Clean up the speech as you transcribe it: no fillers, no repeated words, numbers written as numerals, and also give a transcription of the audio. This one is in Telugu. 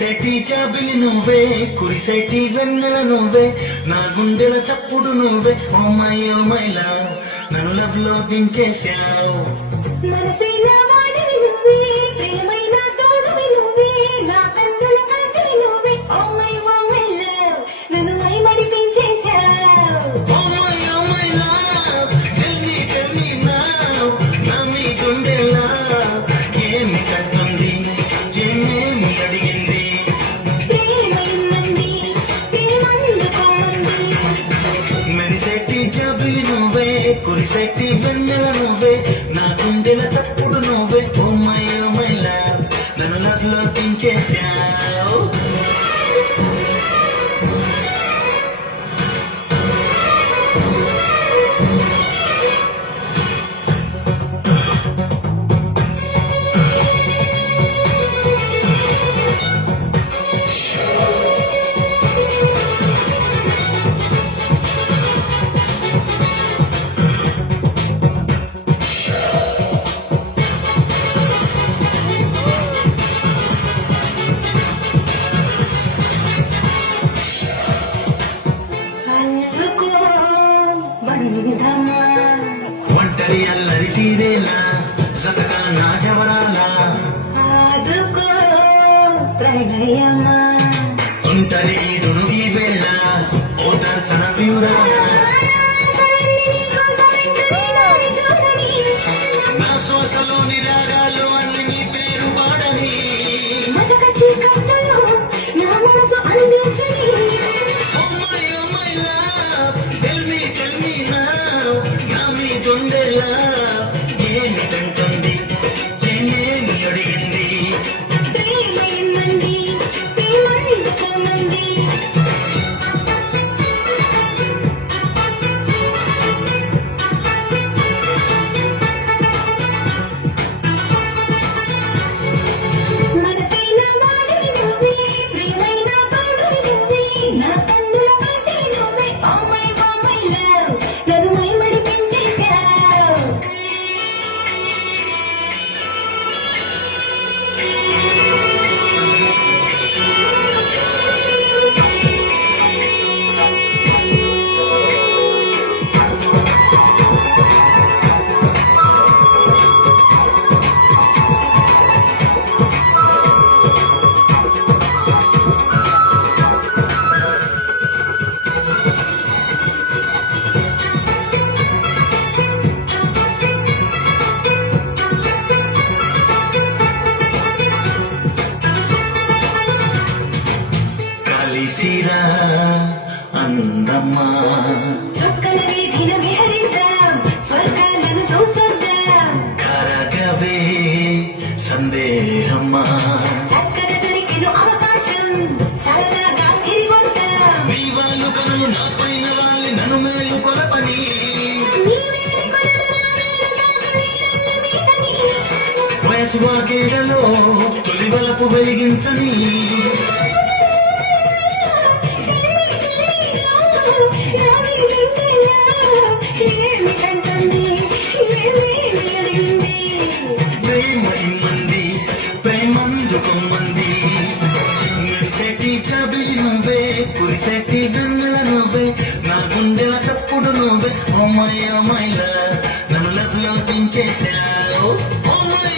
మెరిసేటి జాబిలి నువ్వే, కురిసేటి వెన్నెల నువ్వే, నా గుండెల చప్పుడు నువ్వే. ఓ మై లవ్, నన్ను లవ్ లో దించేశావు. మనసైన వాడివి నువ్వే, ప్రియమైన తోడువి నువ్వే, నా కన్నుల కంటివి నువ్వే. ఓ మై లవ్, నన్ను మైమరిపించేశావు. Oh my love, tell me now, నా మీ గుండెలా ఏమి కట్టుంది, ఏమేమి అడిగింది. ప్రేమ ఇమ్మంది, ప్రేమందుకోమంది. మెరిసేటి జాబిలి నువ్వే, కురిసేటి వెన్నెల నువ్వే, నా గుండెల చప్పుడు నువ్వే. ఓ మై లవ్, నన్ను లవ్ లో దించేశావు. అందుకో బంధమా, ఒంటరి అల్లరి తీరేలా సతగా నా జవరాలా, ఆదుకో ప్రణయమా. ఒంటరి ఈడును ఈ వేళ ఓ దర్శన వ్యూరాలా, నా శ్వాసలోని రాగాలు అన్ని నీ పేరు పాడని. మసక చీకట్లో నా మనసు అందించని. Oh my love, tell me now, నా మీ గుండెలా ఏమి కంటుంది, ఏమేమి అడిగింది. ప్రేమ ఇమ్మంది, ప్రేమందుకోమంది. మనసైన వాడివి నువ్వే, ప్రియమైన తోడువి నువ్వే, నా కన్నుల కంటివి నువ్వే. ఓ మై లవ్, నన్ను మైమరిపించేశావు. కలిసిరా అందమ్మా, చుక్కల వీధిన విహరిద్దాం, స్వర్గాలను చూసొద్దాం. కరగవే సందేహమ్మా, చక్కన దొరికిన అవకాశం, సరదాగా తిరిగొద్దాం. మీ వాళ్ళు కనులు నా పైన వాలి నన్ను మేలు కొలపని. నీవే కొలవరా నేను తాగలేనన్న మీదని. వయసు వాకేళ్లలో తొలి వలపు వెలిగించని. ఏమి కంటుంది, ఏమేమి అడిగింది. ప్రేమ ఇమ్మంది, ప్రేమందుకోమంది. మెరిసేటి జాబిలి నువ్వే, కురిసేటి వెన్నెల నువ్వే, నా గుండెల చప్పుడు నువ్వే. ఓ మై లవ్, నన్ను లవ్ లో దించేశావు. Oh my